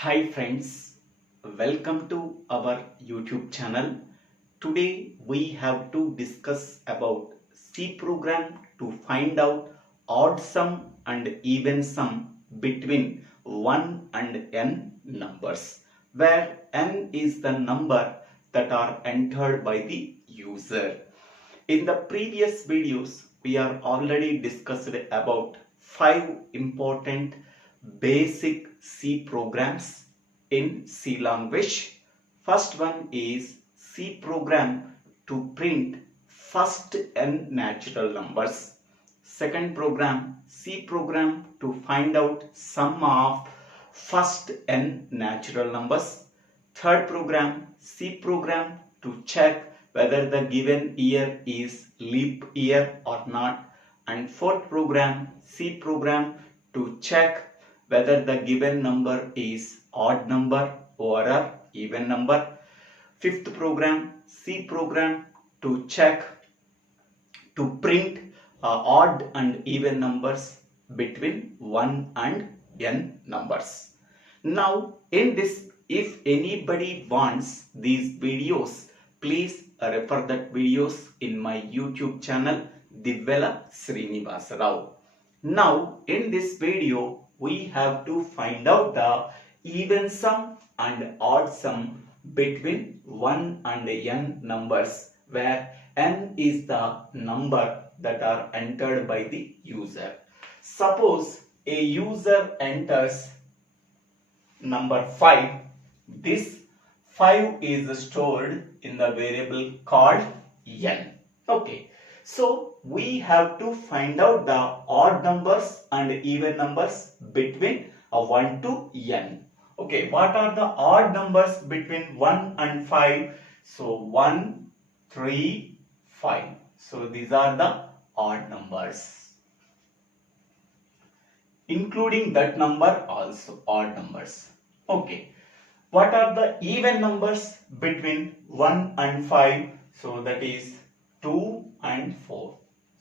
Hi friends, welcome to our YouTube channel. Today we have to discuss about C program to find out odd sum and even sum between 1 and n numbers, where n is the number that are entered by the user. In the previous videos, we are already discussed about 5 important basic C programs in C language. First one is C program to print first n natural numbers. Second program, C program to find out sum of first n natural numbers. Third program, C program to check whether the given year is leap year or not. And fourth program, C program to check whether the given number is odd number or a even number. Fifth program, C program to check to print odd and even numbers between 1 and n numbers. Now in this, if anybody wants these videos, please refer that videos in my YouTube channel Divvela Srinivasa Rao. Now in this video we have to find out the even sum and odd sum between 1 and n numbers, where n is the number that are entered by the user. Suppose a user enters number 5. This 5 is stored in the variable called n. Okay, so we have to find out the odd numbers and even numbers between 1 to n. Okay, what are the odd numbers between 1 and 5? So 1, 3, 5. So these are the odd numbers. Including that number also odd numbers. Okay. What are the even numbers between 1 and 5? So that is 2 and 4.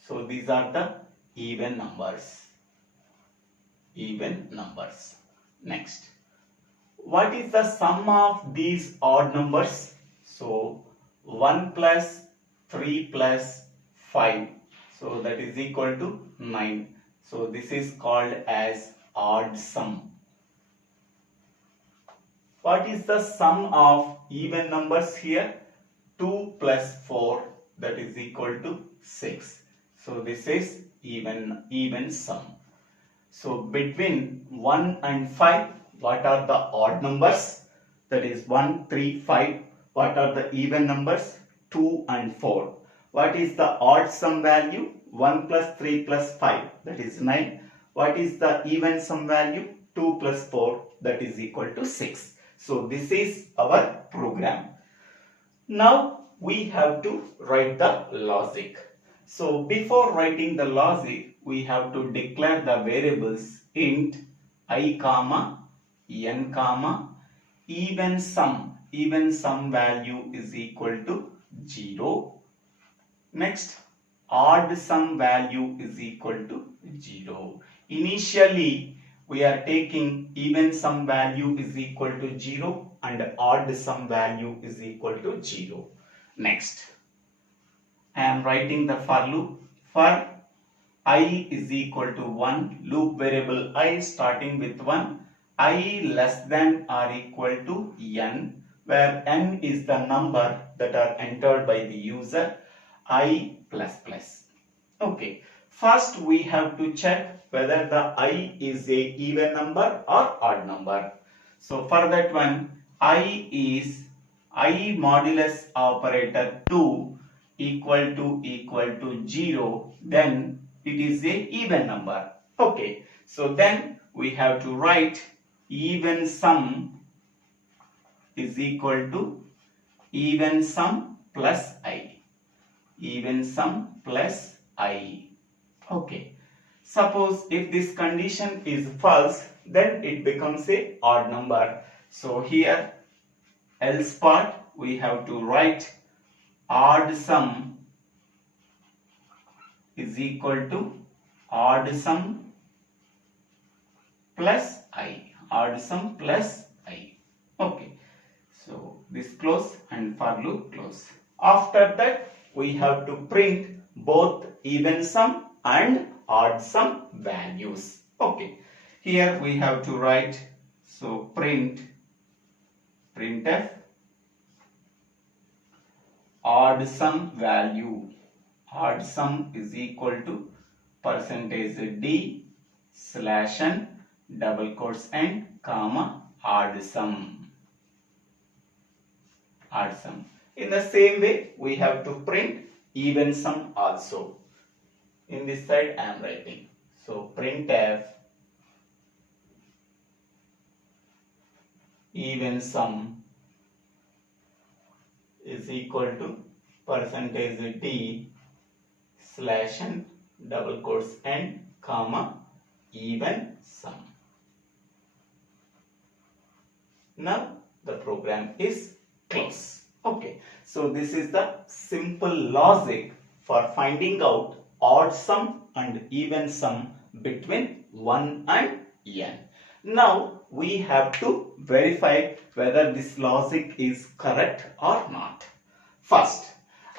So these are the even numbers. Even numbers. Next. What is the sum of these odd numbers? So 1 plus 3 plus 5. So that is equal to 9. So this is called as odd sum. What is the sum of even numbers here? 2 plus 4, that is equal to 6. So this is even sum. So between 1 and 5, what are the odd numbers? That is 1, 3, 5. What are the even numbers? 2 and 4. What is the odd sum value? 1 plus 3 plus 5, that is 9. What is the even sum value? 2 plus 4, that is equal to 6. So this is our program. Now we have to write the logic. So before writing the logic, we have to declare the variables int I comma n comma even sum. Even sum value is equal to 0. Next, odd sum value is equal to 0. Initially we are taking even sum value is equal to 0 and odd sum value is equal to 0. Next, I am writing the for loop. For I is equal to 1, loop variable I starting with 1, I less than or equal to n, where n is the number that are entered by the user, I plus plus. Okay, first we have to check whether the I is a even number or odd number. So for that one, I is I modulus operator 2 equal to 0, then it is a even number. Okay, so then we have to write even sum is equal to even sum plus I. Even sum plus I. Okay. Suppose if this condition is false, then it becomes a odd number. So here else part we have to write odd sum is equal to odd sum plus I. Odd sum plus I. this close and for loop close. After that we have to print both even sum and odd sum values. Okay, here we have to write, so printf odd sum value. Odd sum is equal to %d / n double quotes and comma odd sum. Odd sum. In the same way, we have to print even sum also. In this side, I am writing. So printf even sum is equal to %d / n double quotes and comma even sum. Now the program is closed. Okay, so this is the simple logic for finding out odd sum and even sum between 1 and n. Now we have to verify whether this logic is correct or not. First,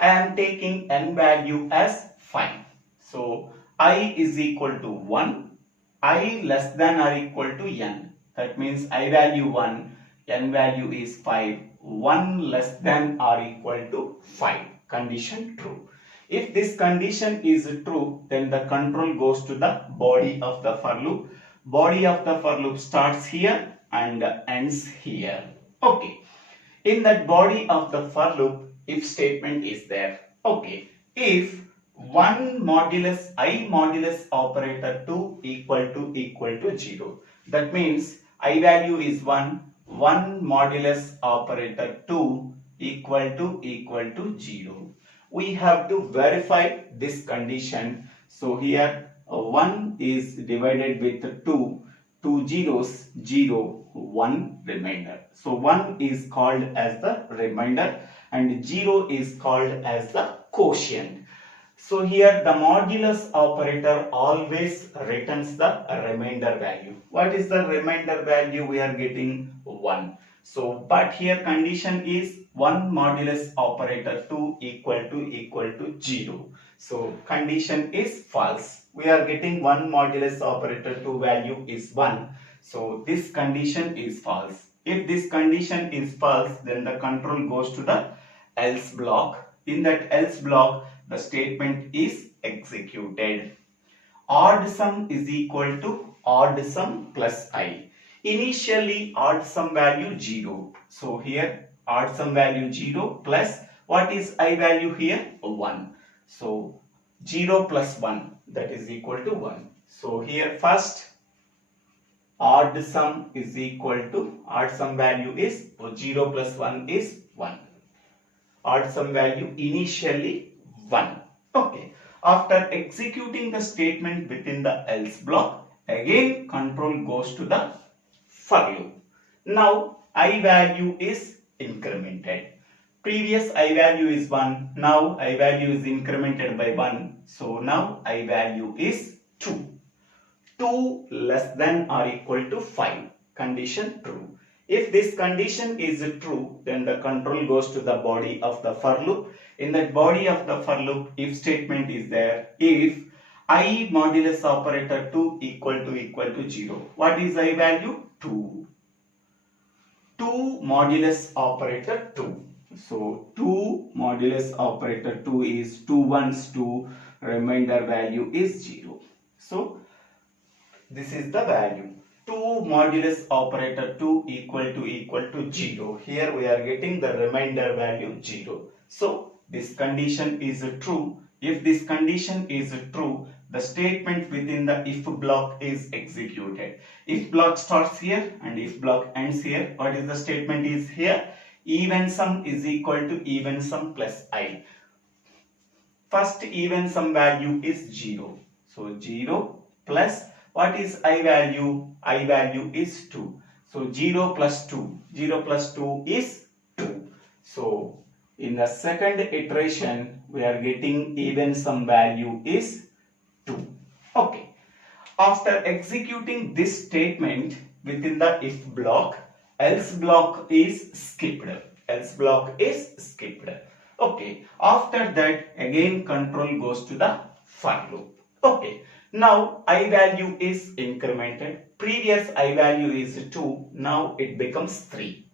I am taking n value as 5. So I is equal to 1, I less than or equal to n. That means I value 1, n value is 5, 1 less than or equal to 5. Condition true. If this condition is true, then the control goes to the body of the for loop. Body of the for loop starts here and ends here. Okay. In that body of the for loop, if statement is there. Okay. If 1 modulus I modulus operator 2 equal to 0. That means I value is 1, 1 modulus operator 2 equal to 0. We have to verify this condition. So here 1 is divided with 2 zeros, 0, 1 remainder. So 1 is called as the remainder and 0 is called as the quotient. So here the modulus operator always returns the remainder value. What is the remainder value? We are getting 1. So but here condition is 1 modulus operator 2 equal to 0. So condition is false. We are getting 1 modulus operator 2 value is 1. So this condition is false. If this condition is false, then the control goes to the else block. In that else block, the statement is executed. Odd sum is equal to odd sum plus I. Initially odd sum value 0. So here odd sum value 0 plus what is I value here? 1. So 0 plus 1, that is equal to 1. So here first odd sum is equal to odd sum value is 0 plus 1 is 1. Odd sum value initially 1. Okay. After executing the statement within the else block, again control goes to the for loop. Now I value is incremented. Previous I value is 1. Now I value is incremented by 1. So now I value is 2. 2 less than or equal to 5. Condition true. If this condition is true, then the control goes to the body of the for loop. In that body of the for loop, if statement is there, if I modulus operator 2 equal to 0. What is I value? 2. 2 modulus operator 2. So 2 modulus operator 2 is 2 ones 2, remainder value is 0. So this is the value. 2 modulus operator 2 equal to 0. Here we are getting the remainder value 0. So this condition is true. If this condition is true, the statement within the if block is executed. If block starts here and if block ends here. What is the statement is here? Even sum is equal to even sum plus I. First even sum value is 0. So 0 plus what is I value? I value is 2. So 0 plus 2. 0 plus 2 is 2. So in the second iteration, we are getting even sum value is 2. Okay. After executing this statement within the if block, else block is skipped. else block is skipped. Okay, after that again control goes to the for loop. Okay, now I value is incremented. Previous I value is 2, now it becomes 3.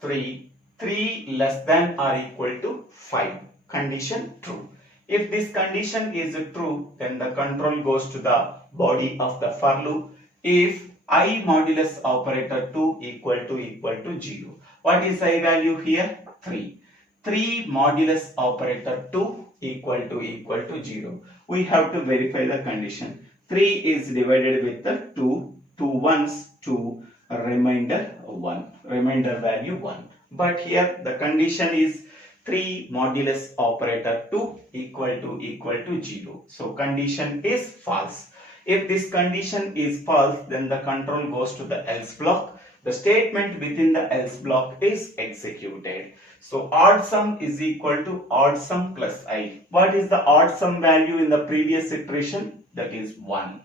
3 less than or equal to 5. Condition true. If this condition is true, then the control goes to the body of the for loop. If I modulus operator 2 equal to 0. What is I value here? 3. 3 modulus operator 2 equal to 0. We have to verify the condition. 3 is divided with the 2 ones, 2 remainder 1, remainder value 1. But here the condition is 3 modulus operator 2 equal to 0. So condition is false. If this condition is false, then the control goes to the else block. The statement within the else block is executed. So odd sum is equal to odd sum plus I. What is the odd sum value in the previous iteration? That is 1.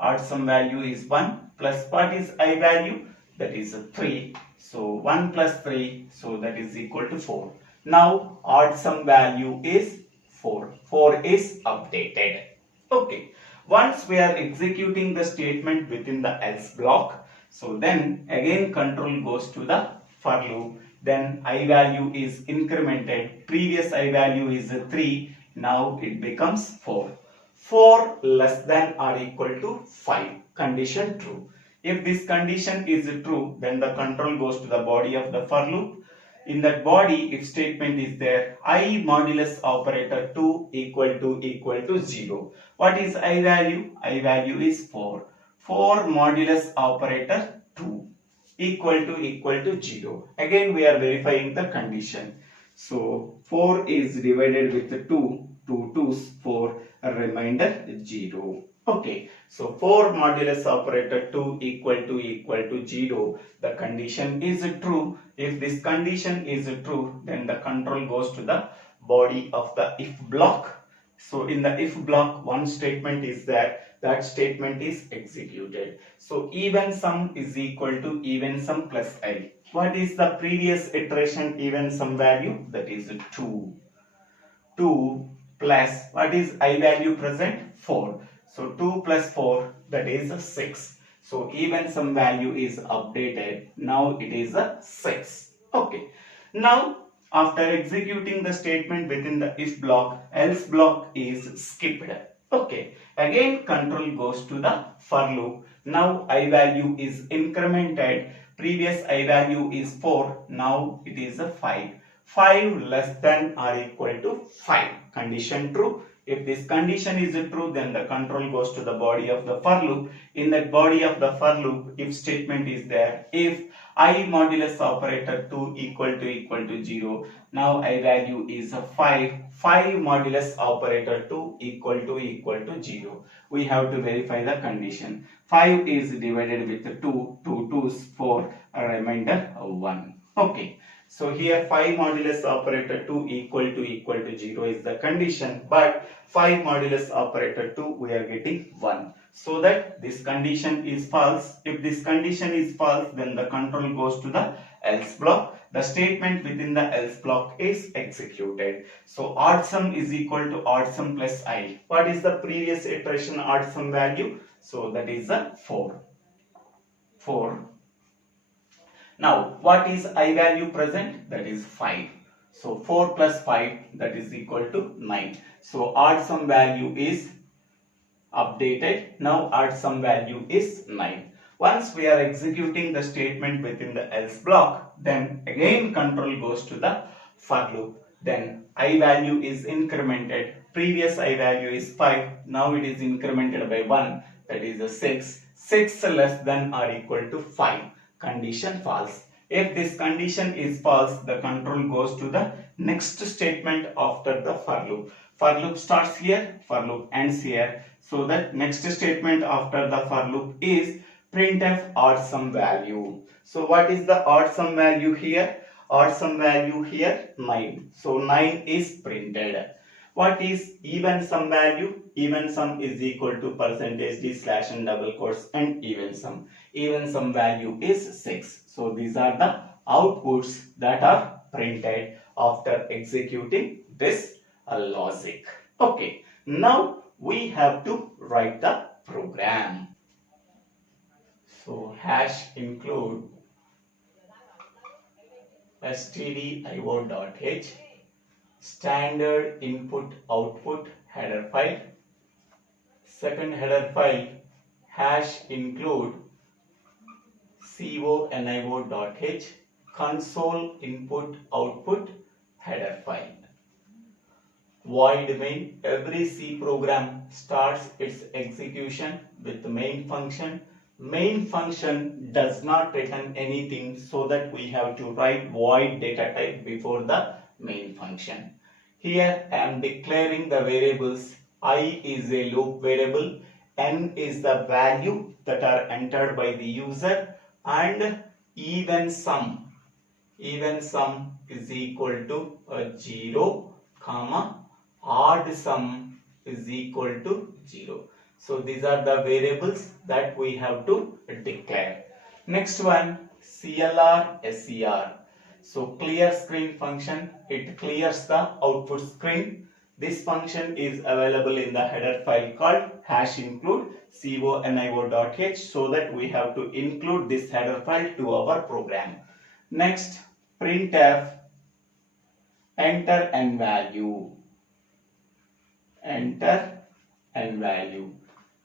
Odd sum value is 1 plus what is I value? That is 3. So 1 plus 3, so that is equal to 4. Now odd sum value is 4. 4 is updated. Okay. Once we are executing the statement within the else block, so then again control goes to the for loop. Then I value is incremented. Previous I value is 3. Now it becomes 4. 4 less than or equal to 5. Condition true. If this condition is true, then the control goes to the body of the for loop. In that body, if statement is there, I modulus operator 2 equal to 0. What is I value? I value is 4. 4 modulus operator 2 equal to 0. Again we are verifying the condition. So 4 is divided with 2, 2 2's 4, remainder 0. Okay, so 4 modulus operator 2 equal to 0. The condition is true. If this condition is true, then the control goes to the body of the if block. So in the if block, one statement is there. That statement is executed. So even sum is equal to even sum plus I. What is the previous iteration even sum value? That is 2. 2 plus what is I value present? 4. So 2 plus 4, that is 6. So even sum value is updated. Now it is a 6. Okay. Now after executing the statement within the if block, else block is skipped. Okay. Again control goes to the for loop. Now I value is incremented. Previous I value is 4. Now it is a 5. 5 less than or equal to 5. Condition true. If this condition is true, then the control goes to the body of the for loop. In that body of the for loop, if statement is there, if I modulus operator 2 equal to 0, now I value is 5. 5 modulus operator 2 equal to 0. We have to verify the condition. 5 is divided with 2, 2 2's 4, a remainder 1. Okay. So here 5 modulus operator 2 equal to 0 is the condition, but 5 modulus operator 2 we are getting 1. So that this condition is false. If this condition is false, then the control goes to the else block. The statement within the else block is executed. So odd sum is equal to odd sum plus I. What is the previous iteration odd sum value? So that is a 4. 4. Now, what is I value present? That is 5. So, 4 plus 5, that is equal to 9. So, odd sum value is updated. Now, odd sum value is 9. Once we are executing the statement within the else block, then again control goes to the for loop. Then I value is incremented. Previous I value is 5. Now, it is incremented by 1. That is a 6. 6 less than or equal to 5. Condition false. If this condition is false, the control goes to the next statement after the for loop. For loop starts here, for loop ends here. So that next statement after the for loop is printf odd sum value. So what is the odd sum value here? Odd sum value here 9. So 9 is printed. What is even sum value? Even sum is equal to percentage d slash and double quotes and even sum. Even sum value is 6. So these are the outputs that are printed after executing this logic. Okay, now we have to write the program. So hash include stdio.h standard input output header file. Second header file hash include conio.h console input output header file. Void main. Every C program starts its execution with the main function. Main function does not return anything, so that we have to write void data type before the main function. Here I am declaring the variables. I is a loop variable, n is the value that are entered by the user, and even sum is equal to 0, odd sum is equal to 0. So these are the variables that we have to declare. Next one, CLR SCR. So clear screen function, it clears the output screen. This function is available in the header file called hash include conio.h, so that we have to include this header file to our program. Next, printf enter n value. Enter n value.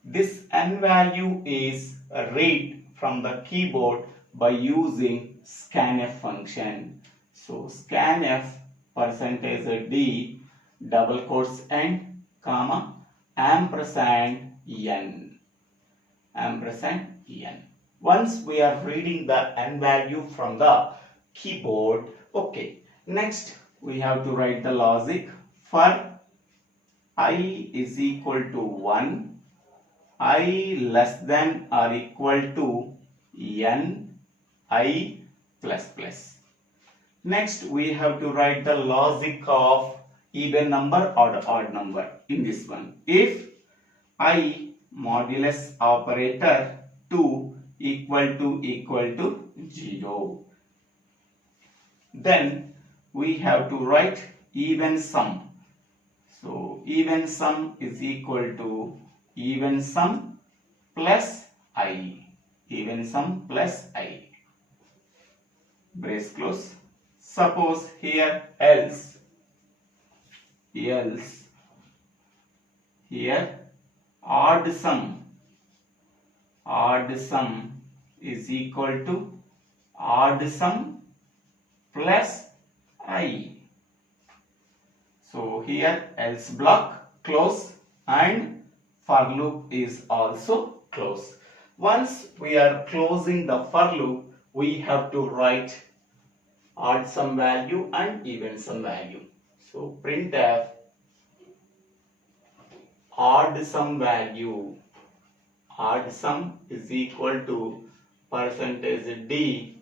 This n value is read from the keyboard by using scanf function. So scanf %d double quotes n comma ampersand n. Once we are reading the n value from the keyboard, okay. Next we have to write the logic for I is equal to 1, I less than or equal to n, I plus plus. Next we have to write the logic of even number or odd number in this one. If I modulus operator 2 equal to 0, then we have to write even sum. So even sum is equal to even sum plus I. Even sum plus I. Brace close. Suppose here else here odd sum is equal to odd sum plus I. So here else block close and for loop is also close. Once we are closing the for loop, we have to write odd sum value and even sum value. So printf odd sum value. Odd sum is equal to %d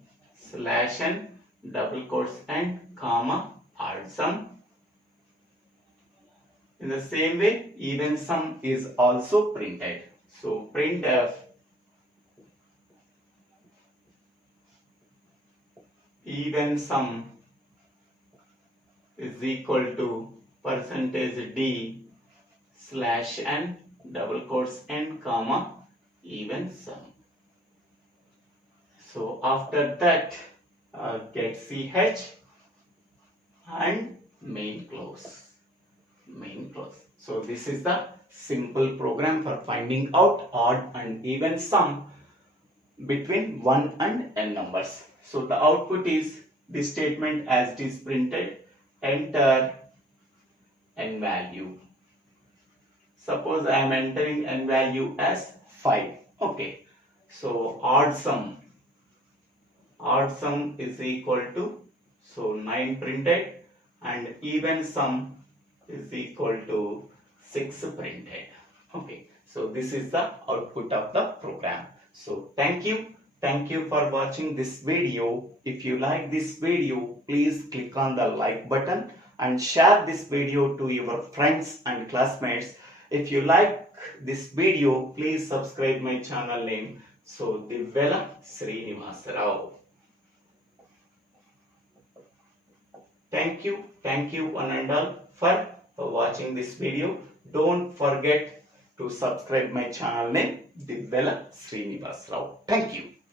/n double quotes and comma odd sum. In the same way, even sum is also printed. So printf even sum is equal to %d /n double quotes and comma even sum. So after that, get ch and main close. So this is the simple program for finding out odd and even sum between 1 and n numbers. So the output is this statement as it is printed, enter n value. Suppose I am entering n value as 5. Okay. So odd sum is equal to, so 9 printed, and even sum is equal to 6 printed. Okay. So this is the output of the program. So thank you for watching this video. If you like this video, please click on the like button and share this video to your friends and classmates. If you like this video, please subscribe my channel name. So Divvela Srinivasa Rao. Thank you one and all for watching this video. Don't forget to subscribe my channel name Divvela Srinivas Rao. Thank you.